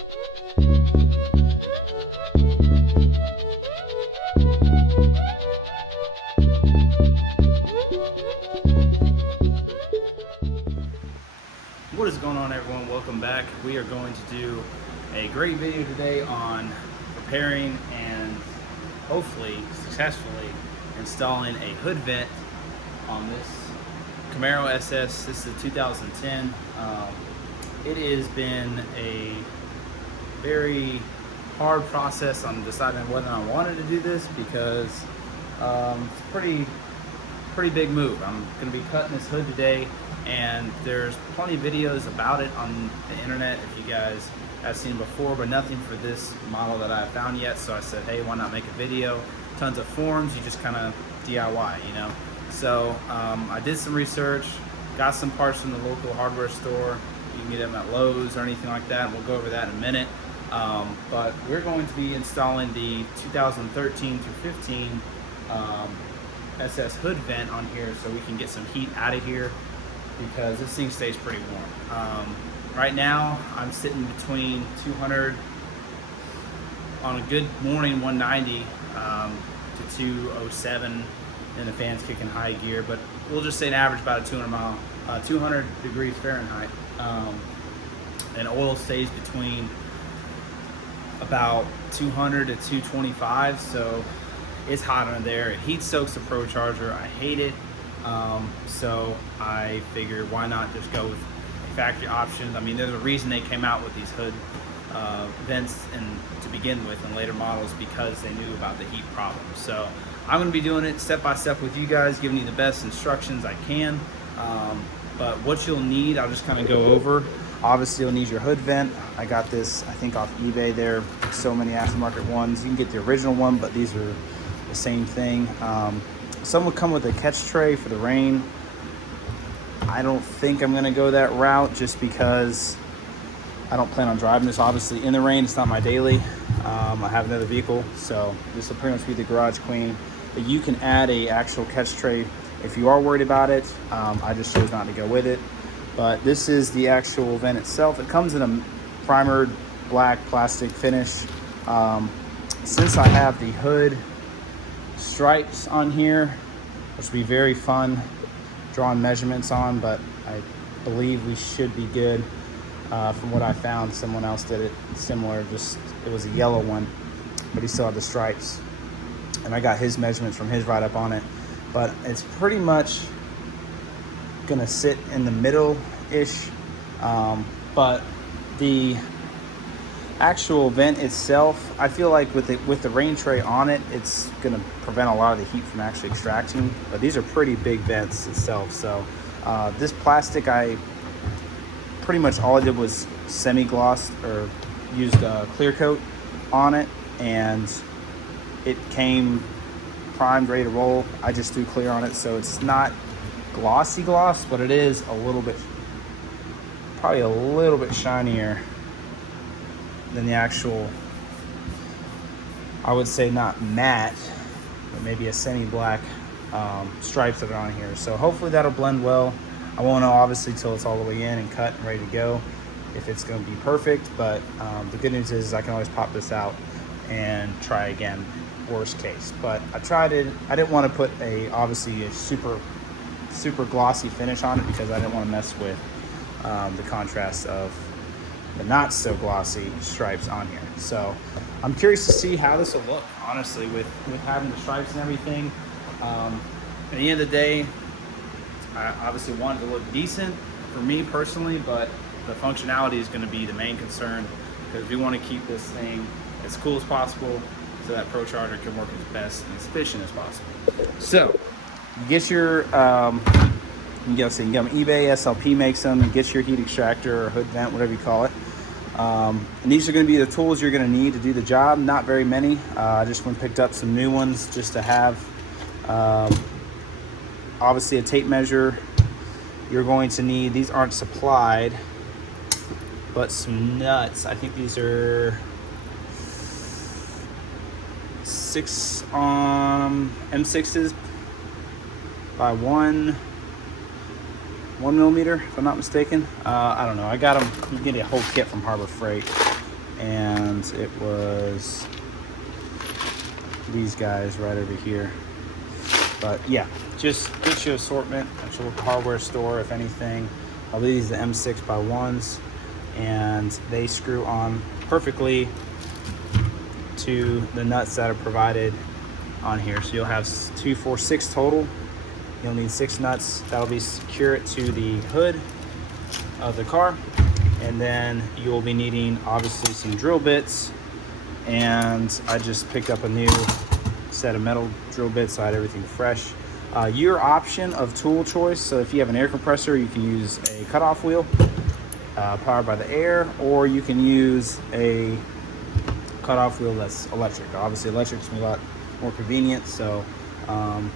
What is going on, everyone? Welcome back. We are going to do a great video today on repairing and hopefully successfully installing a hood vent on this Camaro SS. This is a 2010. It has been a very hard process on deciding whether I wanted to do this because it's a pretty big move. I'm going to be cutting this hood today, and there's plenty of videos about it on the internet if you guys have seen before, but nothing for this model that I found yet. So I said, hey, why not make a video? Tons of forums, you just kind of DIY, you know. So I did some research, got some parts from the local hardware store. You can get them at Lowe's or anything like that, and we'll go over that in a minute. But we're going to be installing the 2013 through 15 SS hood vent on here so we can get some heat out of here, because this thing stays pretty warm. Right now I'm sitting between 200 on a good morning, 190 to 207, and the fan's kicking high gear, but we'll just say an average about a 200 degrees Fahrenheit. And oil stays between about 200 to 225, so it's hot under there. It heat soaks the Pro Charger. I hate it. So I figured, why not just go with factory options? I mean, there's a reason they came out with these hood vents to begin with in later models, because they knew about the heat problem. So I'm going to be doing it step by step with you guys, giving you the best instructions I can. But what you'll need, I'll just kind of go over. Obviously, you'll need your hood vent. I got this, I think, off eBay. There are so many aftermarket ones. You can get the original one, but these are the same thing. Some will come with a catch tray for the rain. I don't think I'm gonna go that route, just because I don't plan on driving this obviously in the rain. It's not my daily. I have another vehicle, so this will pretty much be the garage queen. But you can add a actual catch tray if you are worried about it. I just chose not to go with it. But this is the actual vent itself. It comes in a primered black plastic finish. Since I have the hood stripes on here, which will be very fun drawing measurements on, but I believe we should be good. From what I found, someone else did it similar, just it was a yellow one, but he still had the stripes, and I got his measurements from his write-up on it. But it's pretty much gonna sit in the middle-ish, but the actual vent itself, I feel like with the rain tray on it, it's gonna prevent a lot of the heat from actually extracting. But these are pretty big vents itself. So this plastic, I pretty much all I did was semi-glossed or used a clear coat on it, and it came primed, ready to roll. I just threw clear on it, so it's not glossy gloss, but it is a little bit, probably a little bit shinier than the actual, I would say not matte, but maybe a semi-black stripes that are on here. So hopefully that'll blend well. I won't know obviously till it's all the way in and cut and ready to go if it's going to be perfect, but the good news is I can always pop this out and try again, worst case. But I tried it. I didn't want to put obviously a super glossy finish on it, because I didn't want to mess with the contrast of the not so glossy stripes on here. So I'm curious to see how this will look, honestly, with having the stripes and everything. At the end of the day, I obviously want it to look decent for me personally, but the functionality is going to be the main concern, because we want to keep this thing as cool as possible so that Pro Charger can work as best and as efficient as possible. So you get your you can get them on eBay. SLP makes them. You get your heat extractor or hood vent, whatever you call it. And these are going to be the tools you're going to need to do the job. Not very many. I just went and picked up some new ones just to have. Obviously a tape measure. You're going to need, these aren't supplied, but some nuts. I think these are 6 M6s by 1 millimeter, if I'm not mistaken. I don't know. I got them. You can get a whole kit from Harbor Freight, and it was these guys right over here. But yeah, just get you assortment at your local hardware store. If anything, I believe these are the M6x1s, and they screw on perfectly to the nuts that are provided on here. So you'll have 2, 4, 6 total. You'll need 6 nuts. That'll be secure it to the hood of the car. And then you will be needing obviously some drill bits. And I just picked up a new set of metal drill bits, so I had everything fresh. Your option of tool choice, so if you have an air compressor, you can use a cutoff wheel powered by the air, or you can use a cutoff wheel that's electric. Obviously electric's gonna be a lot more convenient, so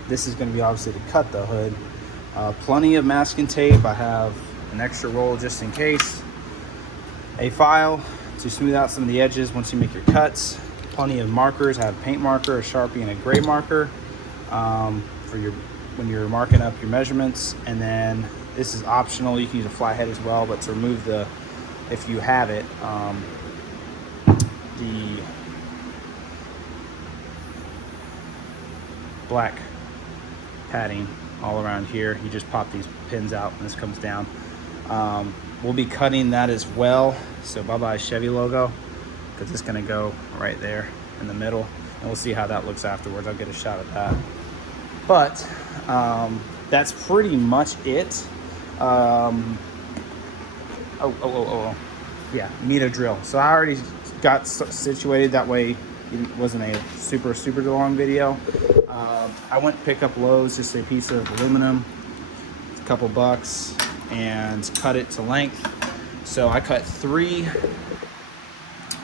this is going to be obviously to cut the hood. Plenty of masking tape. I have an extra roll just in case, a file to smooth out some of the edges once you make your cuts. Plenty of markers. I have a paint marker, a Sharpie, and a gray marker for your when you're marking up your measurements. And then this is optional, you can use a flathead as well, but to remove the, if you have it, the black padding all around here, you just pop these pins out and this comes down. We'll be cutting that as well, so bye-bye Chevy logo, because it's going to go right there in the middle, and we'll see how that looks afterwards. I'll get a shot at that. But that's pretty much it. Yeah, need a drill. So I already got situated, that way it wasn't a super long video. I went to pick up Lowe's, just a piece of aluminum, a couple bucks, and cut it to length. So I cut 3.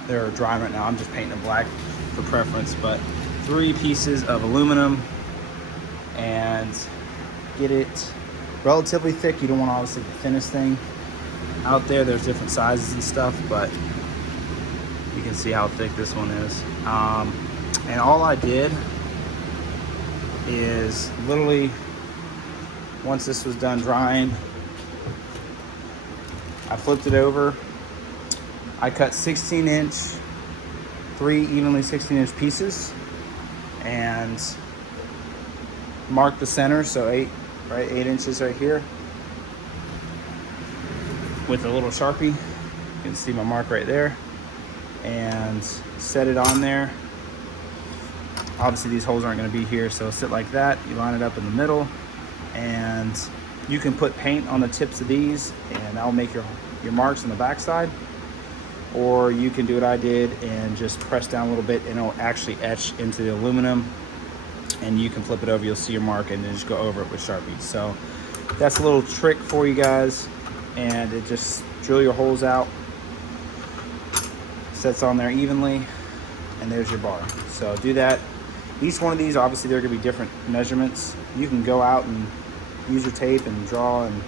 They're dry right now, I'm just painting them black for preference, but 3 pieces of aluminum, and get it relatively thick. You don't want obviously the thinnest thing out there. There's different sizes and stuff, but you can see how thick this one is. And all I did is literally, once this was done drying, I flipped it over. I cut 16-inch, 3 evenly 16-inch pieces, and marked the center, so 8 inches right here with a little Sharpie. You can see my mark right there, and set it on there. Obviously these holes aren't going to be here, so sit like that. You line it up in the middle, and you can put paint on the tips of these, and that'll make your marks on the back side. Or you can do what I did and just press down a little bit, and it'll actually etch into the aluminum, and you can flip it over, you'll see your mark, and then just go over it with Sharpie. So that's a little trick for you guys, and it just drill your holes out, sets on there evenly, and there's your bar. So do that. Each one of these, obviously they're gonna be different measurements. You can go out and use your tape and draw and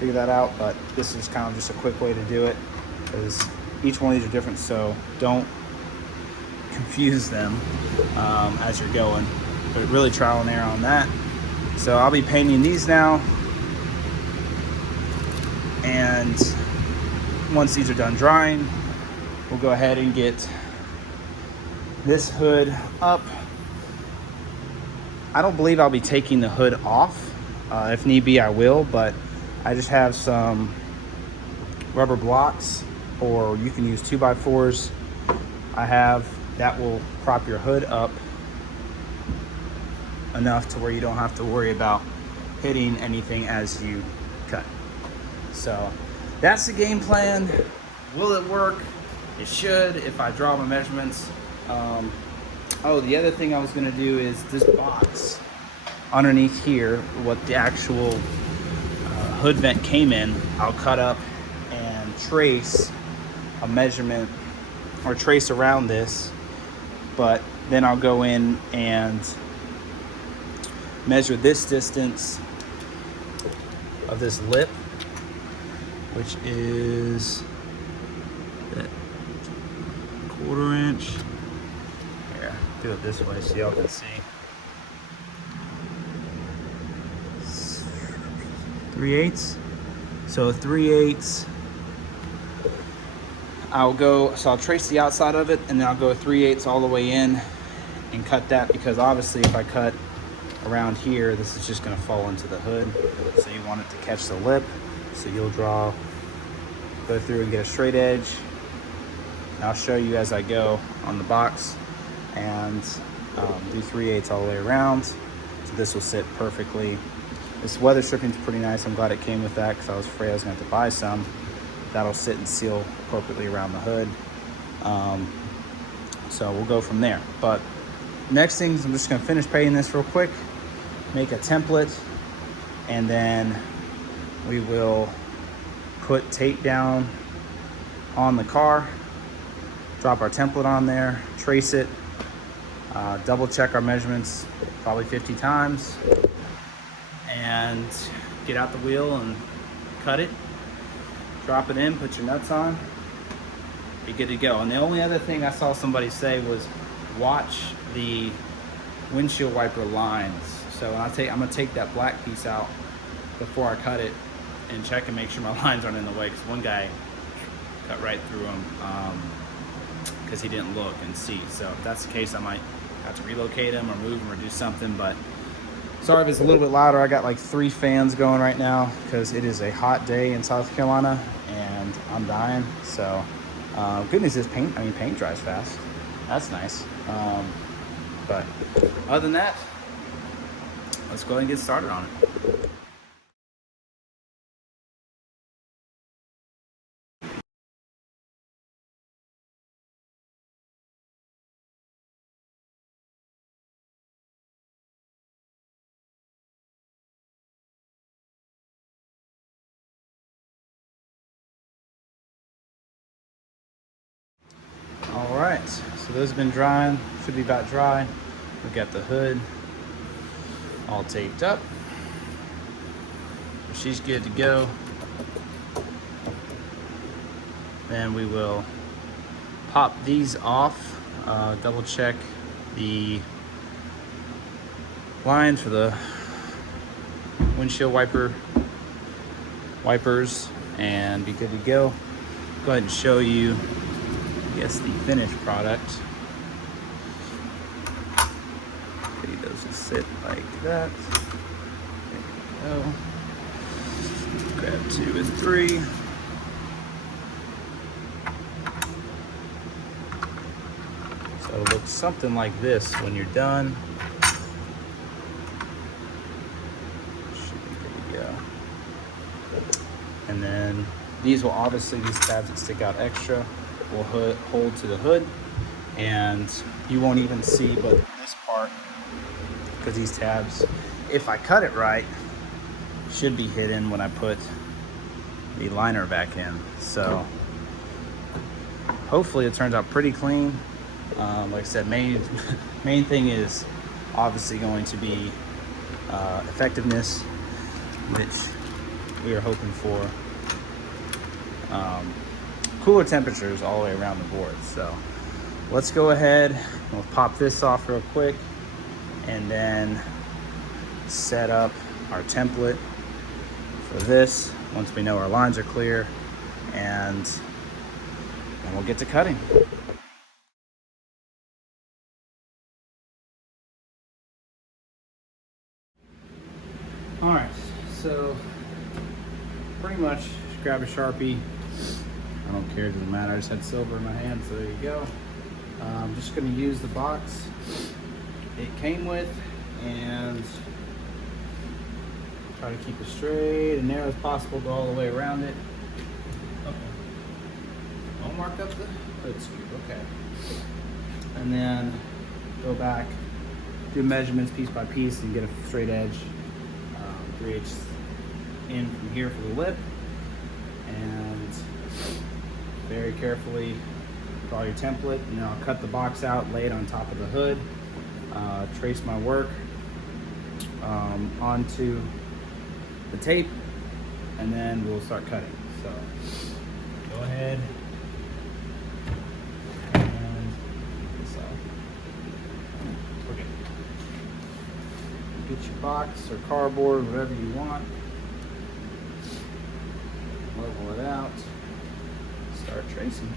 figure that out, but this is kind of just a quick way to do it, because each one of these are different, so don't confuse them as you're going, but really trial and error on that. So I'll be painting these now, and once these are done drying, we'll go ahead and get this hood up. I don't believe I'll be taking the hood off. If need be, I will, but I just have some rubber blocks, or you can use 2x4s. I have that will prop your hood up enough to where you don't have to worry about hitting anything as you cut. So that's the game plan. Will it work? It should, if I draw my measurements. Oh, the other thing I was gonna do is this box underneath here, what the actual hood vent came in, I'll cut up and trace a measurement, or trace around this, but then I'll go in and measure this distance of this lip, which is that 1/4 inch. Here, do it this way so y'all can see. 3/8. So 3/8 I'll trace the outside of it, and then I'll go 3/8 all the way in and cut that, because obviously if I cut around here, this is just gonna fall into the hood. So you want it to catch the lip. So you'll go through and get a straight edge. And I'll show you as I go on the box, and do 3/8 all the way around. So this will sit perfectly. This weather stripping is pretty nice. I'm glad it came with that, because I was afraid I was gonna have to buy some. That'll sit and seal appropriately around the hood. So we'll go from there. But next things, I'm just gonna finish painting this real quick, make a template, and then we will put tape down on the car, drop our template on there, trace it, double check our measurements probably 50 times, and get out the wheel and cut it, drop it in, put your nuts on, be good to go. And the only other thing I saw somebody say was watch the windshield wiper lines. So I'm gonna take that black piece out before I cut it and check and make sure my lines aren't in the way, because one guy cut right through them because he didn't look and see. So if that's the case, I might have to relocate him or move him or do something. But sorry if it's a little bit louder. I got like 3 fans going right now because it is a hot day in South Carolina and I'm dying. So good news is paint dries fast. That's nice. But other than that, let's go ahead and get started on it. All right, so those have been drying, should be about dry. We've got the hood all taped up. So she's good to go. Then we will pop these off, double check the lines for the windshield wipers, and be good to go. Go ahead and show you, I guess, the finished product. Okay, those will sit like that. There we go. Grab 2 and 3. So it'll look something like this when you're done. Should be good to go. And then these tabs that stick out extra will hold to the hood, and you won't even see but this part, because these tabs, if I cut it right, should be hidden when I put the liner back in. So hopefully it turns out pretty clean. Like I said, main thing is obviously going to be effectiveness, which we are hoping for. Cooler temperatures all the way around the board. So let's go ahead, we'll pop this off real quick and then set up our template for this once we know our lines are clear, and then we'll get to cutting. All right, so pretty much just grab a Sharpie. I don't care, it doesn't matter. I just had silver in my hand, so there you go. I'm just gonna use the box it came with and try to keep it straight and narrow as possible, go all the way around it. I'll mark up the hood scoop, okay. And then go back, do measurements piece by piece and get a straight edge. 3/8 in from here for the lip, and very carefully draw your template, and then I'll cut the box out, lay it on top of the hood, trace my work onto the tape, and then we'll start cutting. So go ahead and this out. Okay. Get your box or cardboard, whatever you want. Level it out. Start tracing.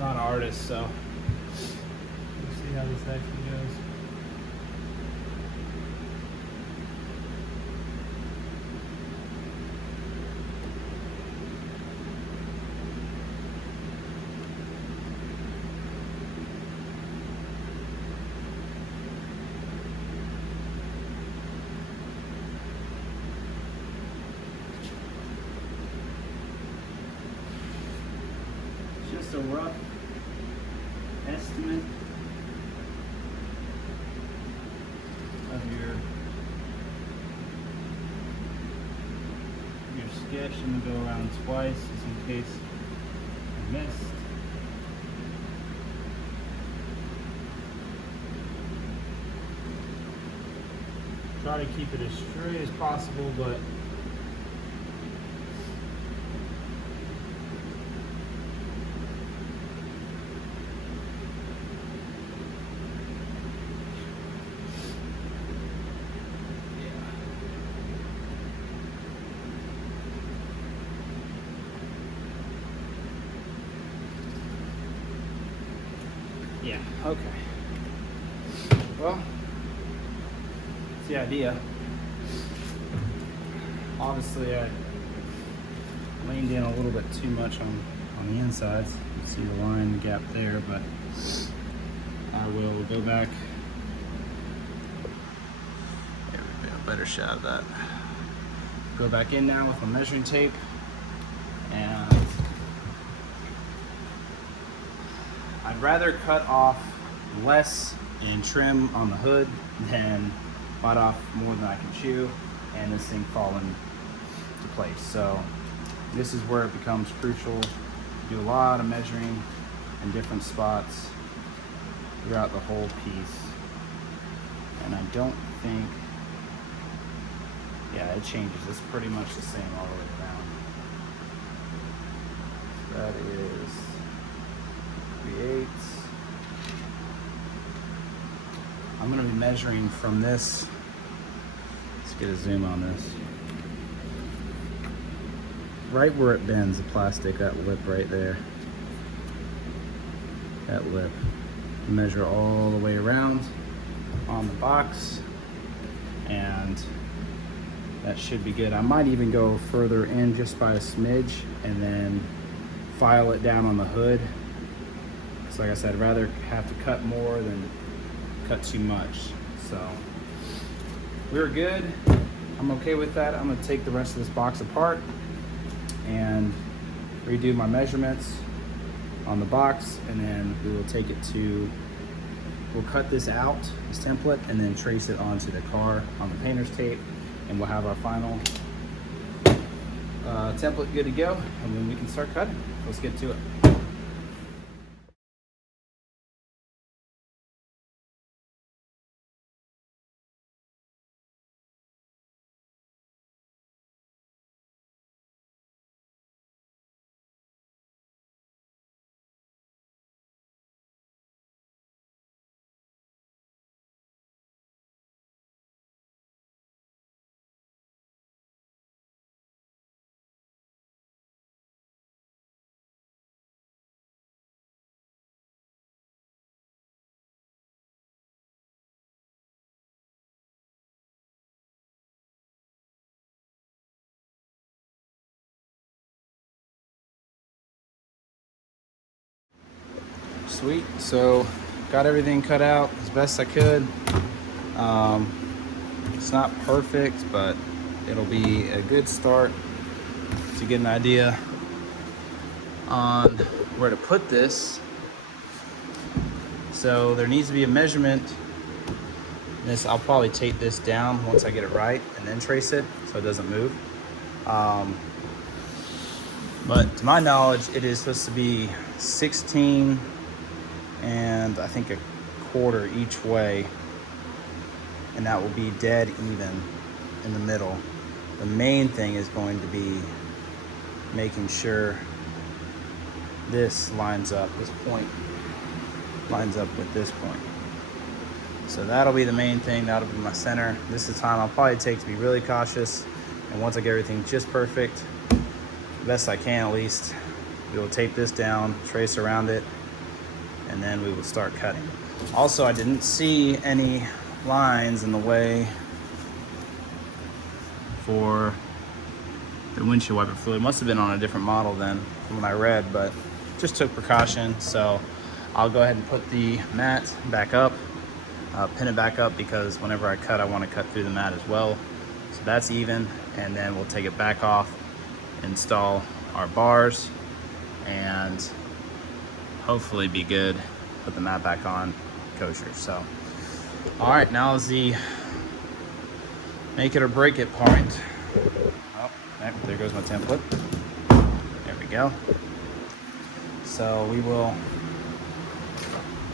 not an artist, so we'll see how this actually goes. Just a rough estimate of your sketch. I'm gonna go around twice just in case I missed. Try to keep it as straight as possible, but yeah, okay. Well, that's the idea. Obviously, I leaned in a little bit too much on the insides. You see the line gap there, but I will go back. There we go, better shot of that. Go back in now with my measuring tape, and I'd rather cut off less and trim on the hood than bite off more than I can chew and this thing fall into place. So this is where it becomes crucial. Do a lot of measuring in different spots throughout the whole piece. And I don't think, yeah, it changes. It's pretty much the same all the way around. That is 3/8. I'm going to be measuring from this. Let's get a zoom on this. Right where it bends the plastic, that lip right there. That lip. Measure all the way around on the box, and that should be good. I might even go further in just by a smidge and then file it down on the hood. So like I said, I'd rather have to cut more than cut too much. So we're good. I'm okay with that. I'm gonna take the rest of this box apart and redo my measurements on the box, and then we will take it to, we'll cut this out, this template, and then trace it onto the car on the painter's tape, and we'll have our final template good to go, and then we can start cutting. Let's get to it. Sweet, so got everything cut out as best I could. It's not perfect, but it'll be a good start to get an idea on where to put this. So there needs to be a measurement. This, I'll probably tape this down once I get it right and then trace it so it doesn't move. But to my knowledge, it is supposed to be 16 and I think 1/4 each way, and that will be dead even in the middle. The main thing is going to be making sure this lines up, this point lines up with this point. So that'll be the main thing, that'll be my center. This is the time I'll probably take to be really cautious, and once I get everything just perfect, the best I can at least, we will tape this down, trace around it, and then we will start cutting. Also, I didn't see any lines in the way for the windshield wiper fluid. Must have been on a different model then from what I read, but just took precaution. So I'll go ahead and put the mat back up, pin it back up, because whenever I cut, I want to cut through the mat as well. So that's even, and then we'll take it back off, install our bars, and hopefully be good. Put the mat back on, kosher. So, all right, now is the make it or break it point. Oh, there goes my template. There we go. So we will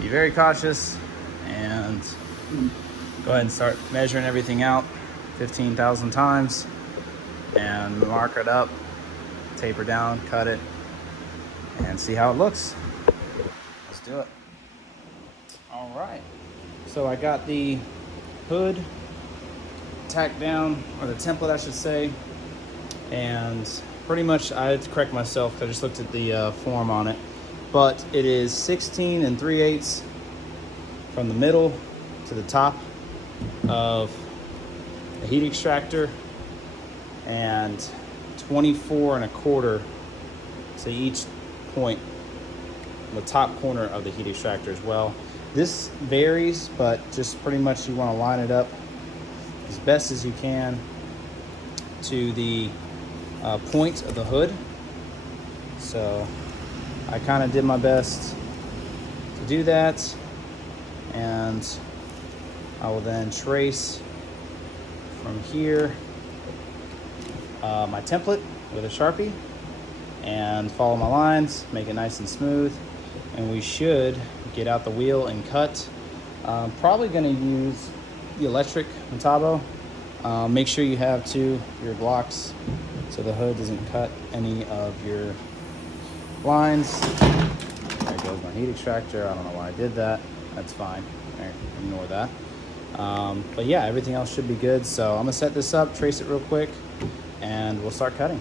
be very cautious and go ahead and start measuring everything out 15,000 times and mark it up, taper down, cut it, and see how it looks. Let's do it. All right. So I got the hood tacked down, or the template I should say, and pretty much I had to correct myself because I just looked at the form on it, but it is 16 3/8 from the middle to the top of the heat extractor, and 24 1/4 to each point, the top corner of the heat extractor as well. This varies, but just pretty much you want to line it up as best as you can to the point of the hood. So I kind of did my best to do that, and I will then trace from here my template with a Sharpie and follow my lines, make it nice and smooth, and we should get out the wheel and cut. Probably going to use the electric Metabo. Make sure you have your blocks so the hood doesn't cut any of your lines. There goes my heat extractor. I don't know why I did that. That's fine. Ignore that. But yeah, everything else should be good. So I'm gonna set this up, trace it real quick, and we'll start cutting.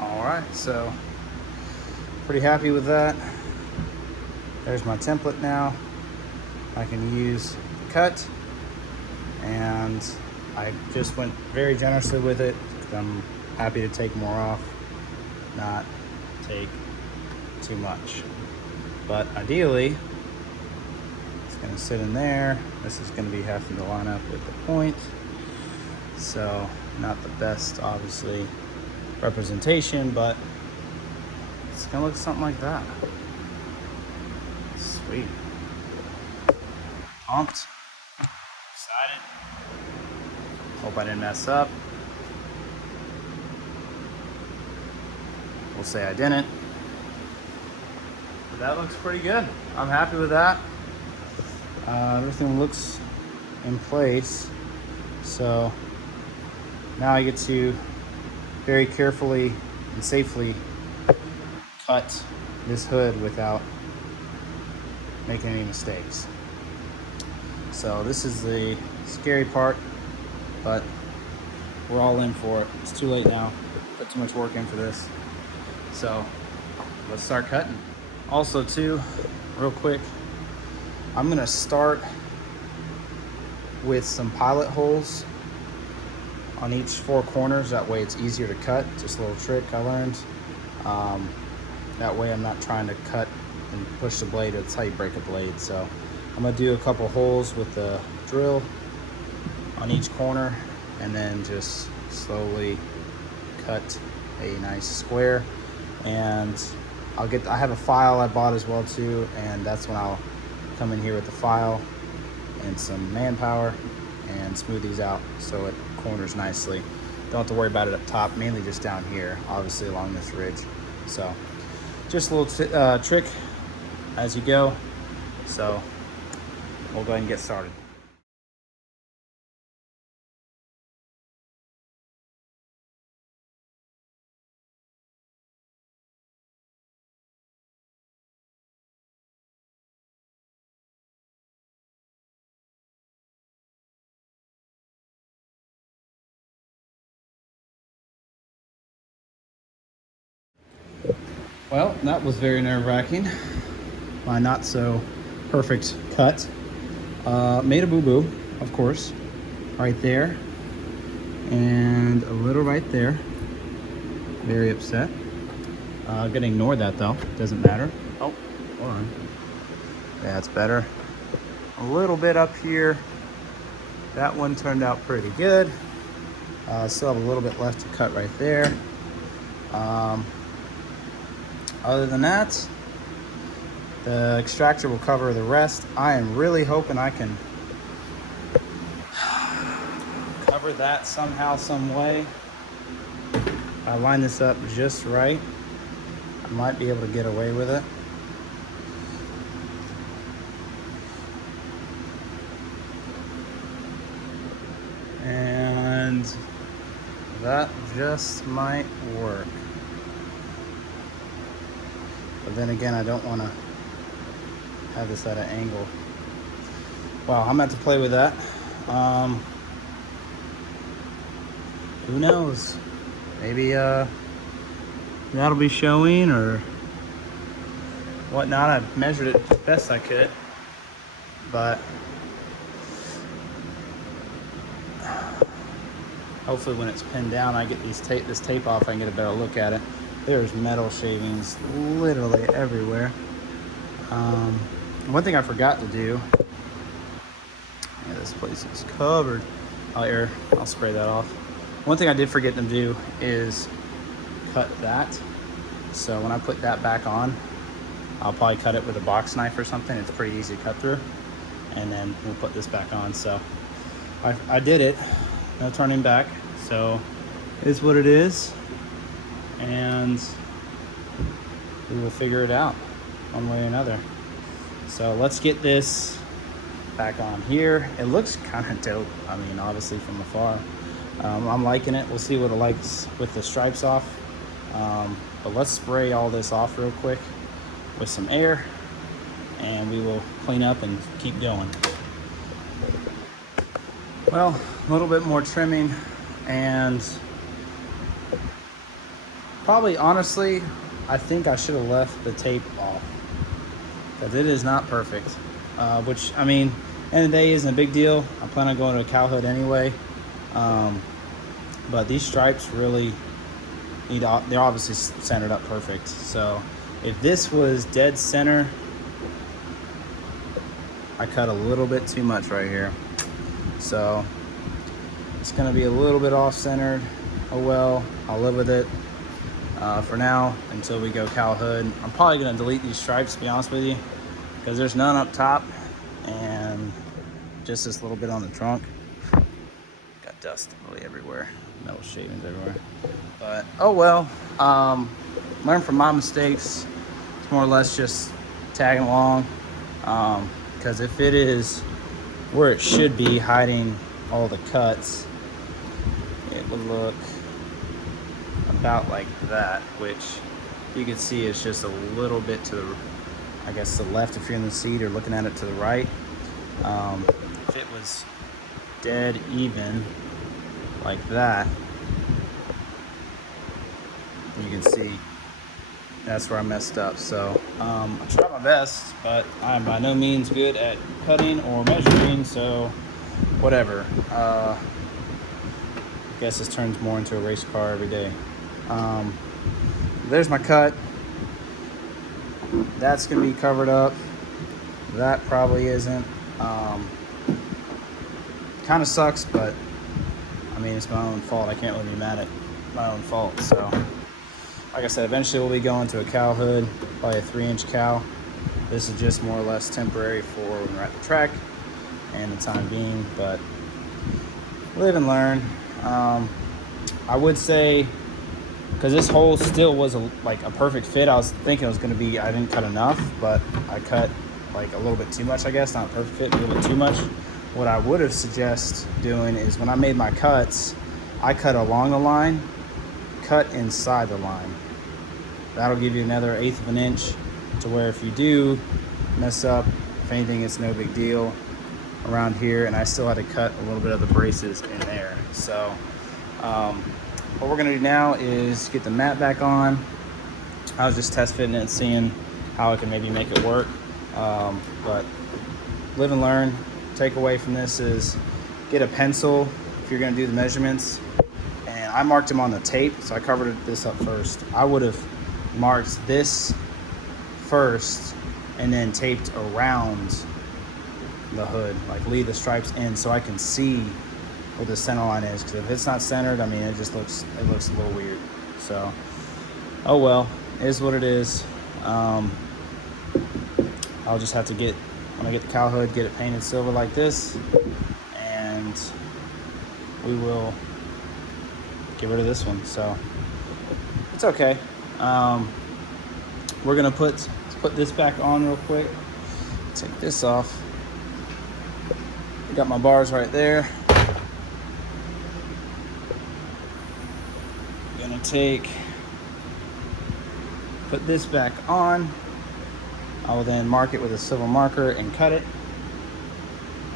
All right, so pretty happy with that. There's my template now. I can use cut, and I just went very generously with it because I'm happy to take more off, not take too much. But ideally, it's going to sit in there. This is going to be having to line up with the point. So not the best, obviously, representation, but it's going to look something like that. Sweet. Pumped. Excited. Hope I didn't mess up. We'll say I didn't. But that looks pretty good. I'm happy with that. Everything looks in place. So now I get to very carefully and safely cut this hood without making any mistakes. So this is the scary part, but we're all in for it. It's too late now. Put too much work in for this. So let's start cutting. Also too, real quick, I'm gonna start with some pilot holes on each 4 corners. That way it's easier to cut. Just a little trick I learned. That way I'm not trying to cut and push the blade. That's how you break a blade. So I'm gonna do a couple holes with the drill on each corner, and then just slowly cut a nice square. And I have a file I bought as well too, and that's when I'll come in here with the file and some manpower and smooth these out so it corners nicely. Don't have to worry about it up top, mainly just down here, obviously along this ridge. So just a little trick as you go. So we'll go ahead and get started. Well, that was very nerve-wracking. My not so perfect cut. Made a boo-boo, of course, right there. And a little right there. Very upset. Gonna ignore that though, doesn't matter. Oh, hold on. Yeah, it's better. A little bit up here. That one turned out pretty good. Still have a little bit left to cut right there. Other than that, the extractor will cover the rest. I am really hoping I can cover that somehow, some way. If I line this up just right, I might be able to get away with it. And that just might work. But then again, I don't want to have this at an angle. Wow, I'm about to play with that. Who knows? Maybe that'll be showing or whatnot. I measured it the best I could, but hopefully when it's pinned down, I get this tape off, I can get a better look at it. There's metal shavings literally everywhere. One thing I forgot to do, yeah, this place is covered. I'll spray that off. One thing I did forget to do is cut that. So when I put that back on, I'll probably cut it with a box knife or something. It's pretty easy to cut through. And then we'll put this back on. So I did it, no turning back. So it is what it is. And we will figure it out one way or another. So let's get this back on here. It looks kind of dope. I mean, obviously from afar. I'm liking it. We'll see what it likes with the stripes off. But let's spray all this off real quick with some air, and we will clean up and keep going. Well, a little bit more trimming, and probably, honestly, I think I should have left the tape off because it is not perfect. Which, I mean, end of the day isn't a big deal. I plan on going to a cow hood anyway. But these stripes really they're obviously centered up perfect. So if this was dead center, I cut a little bit too much right here. So it's gonna be a little bit off centered. Oh well, I'll live with it for now until we go cow hood. I'm probably gonna delete these stripes, to be honest with you, because there's none up top and just this little bit on the trunk. Got dust really everywhere, metal shavings everywhere. But oh well, learn from my mistakes. It's more or less just tagging along, because if it is where it should be, hiding all the cuts, it would look about like that, which you can see is just a little bit to the, I guess, the left if you're in the seat, or looking at it to the right. If it was dead even like that, you can see that's where I messed up. So I tried my best, but I'm by no means good at cutting or measuring, so whatever. I guess this turns more into a race car every day. There's my cut. That's gonna be covered up. That probably isn't. Kind of sucks, but I mean, it's my own fault. I can't really be mad at my own fault. So like I said, eventually we'll be going to a cow hood, probably a 3-inch cow. This is just more or less temporary for when we're at the track and the time being, but live and learn. I would say, because this hole still was like a perfect fit, I was thinking it was going to be, I didn't cut enough, but I cut like a little bit too much, I guess. Not a perfect fit, a little bit too much. What I would have suggested doing is, when I made my cuts, I cut along the line, cut inside the line. That'll give you another 1/8 of an inch, to where if you do mess up, if anything, it's no big deal around here. And I still had to cut a little bit of the braces in there. So what we're gonna do now is get the mat back on, I was just test fitting it and seeing how I can maybe make it work. But live and learn. Takeaway from this is get a pencil if you're going to do the measurements. And I marked them on the tape, so I covered this up first. I would have marked this first and then taped around the hood, like leave the stripes in so I can see where the center line is, because if it's not centered, I mean, it looks a little weird. So oh well, it is what it is. I'll just have to when I get the cowl hood, get it painted silver like this, and we will get rid of this one. So it's okay. We're gonna put this back on real quick. Take this off. Got my bars right there. Gonna put this back on. I will then mark it with a silver marker and cut it,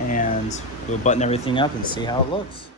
and we'll button everything up and see how it looks.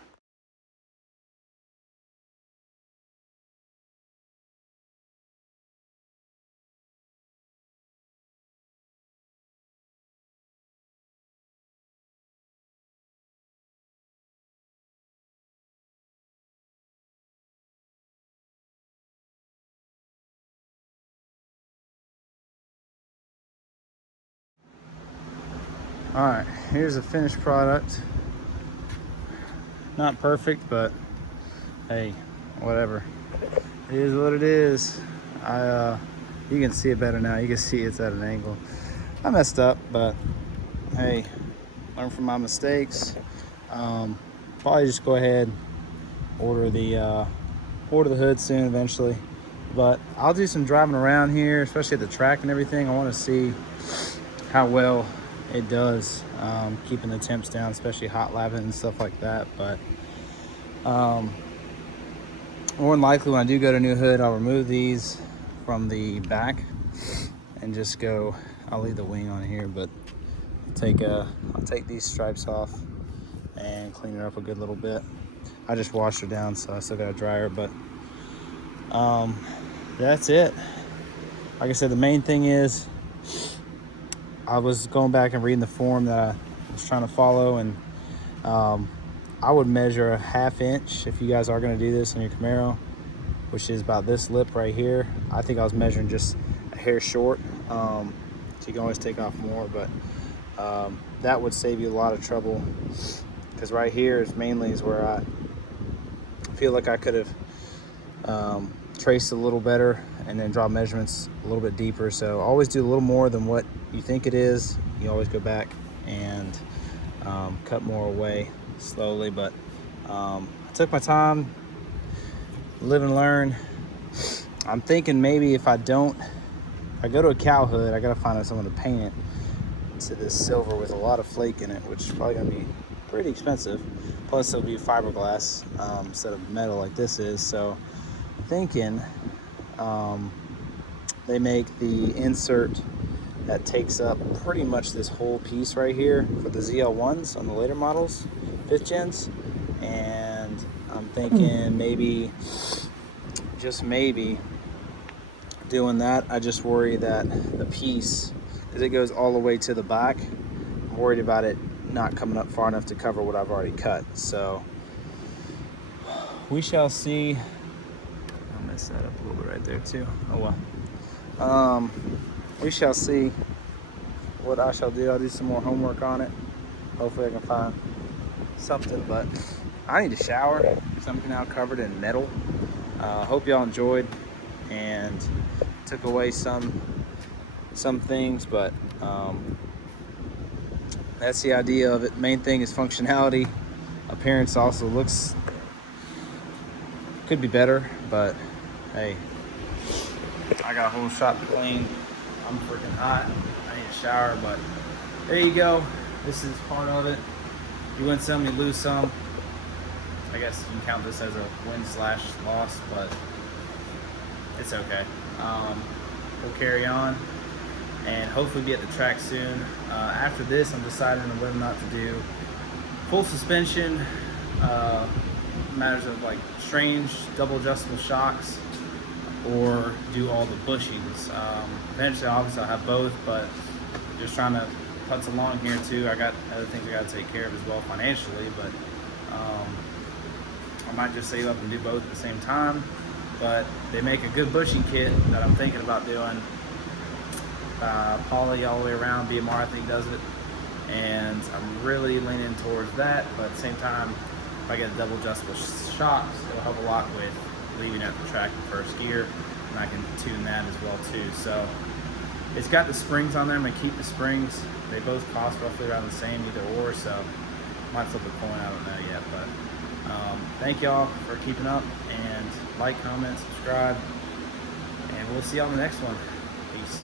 All right, here's the finished product. Not perfect, but hey, whatever. It is what it is. You can see it better now. You can see it's at an angle. I messed up, but hey, learn from my mistakes. Probably just go ahead, order the hood soon eventually. But I'll do some driving around here, especially at the track and everything. I want to see how well it does, keeping the temps down, especially hot lapping and stuff like that. But more than likely, when I do go to new hood, I'll remove these from the back and just go. I'll leave the wing on here, but I'll take these stripes off and clean it up a good little bit. I just washed her down, so I still got to dry her. But that's it. Like I said, the main thing is, I was going back and reading the form that I was trying to follow, and I would measure a 1/2 inch if you guys are going to do this in your Camaro, which is about this lip right here. I think I was measuring just a hair short, so you can always take off more, but that would save you a lot of trouble, because right here is where I feel like I could have traced a little better and then draw measurements a little bit deeper. So always do a little more than what you think it is. You always go back and cut more away slowly, but I took my time, live and learn. I'm thinking maybe if I go to a cow hood, I gotta find out someone to paint it to this silver with a lot of flake in it, which is probably gonna be pretty expensive. Plus it'll be fiberglass instead of metal like this is. So thinking they make the insert that takes up pretty much this whole piece right here for the ZL1s on the later models, 5th gens. And I'm thinking maybe, just maybe, doing that. I just worry that the piece, as it goes all the way to the back, I'm worried about it not coming up far enough to cover what I've already cut. So we shall see. I'll mess that up a little bit right there too. Oh well. We shall see what I shall do. I'll do some more homework on it. Hopefully I can find something, but I need to shower because I'm now covered in metal. Hope y'all enjoyed and took away some things, but that's the idea of it. Main thing is functionality. Appearance also could be better, but hey, I got a whole shop to clean. I'm freaking hot. I need a shower, but there you go. This is part of it. You win some, you lose some. I guess you can count this as a win/loss, but it's okay. We'll carry on and hopefully be at the track soon. After this, I'm deciding on whether or not to do full suspension, matters of like strange double adjustable shocks, or do all the bushings. Eventually, obviously, I'll have both, but just trying to putz along here too. I got other things I got to take care of as well financially, but I might just save up and do both at the same time. But they make a good bushing kit that I'm thinking about doing. Poly all the way around, BMR I think does it, and I'm really leaning towards that. But at the same time, if I get a double adjustable shocks, it'll help a lot with leaving at the track in first gear, and I can tune that as well too. So it's got the springs on there. I'm gonna keep the springs. They both cost roughly around the same, either or, so might flip a coin, I don't know yet. But thank y'all for keeping up, and like, comment, subscribe, and we'll see y'all in the next one.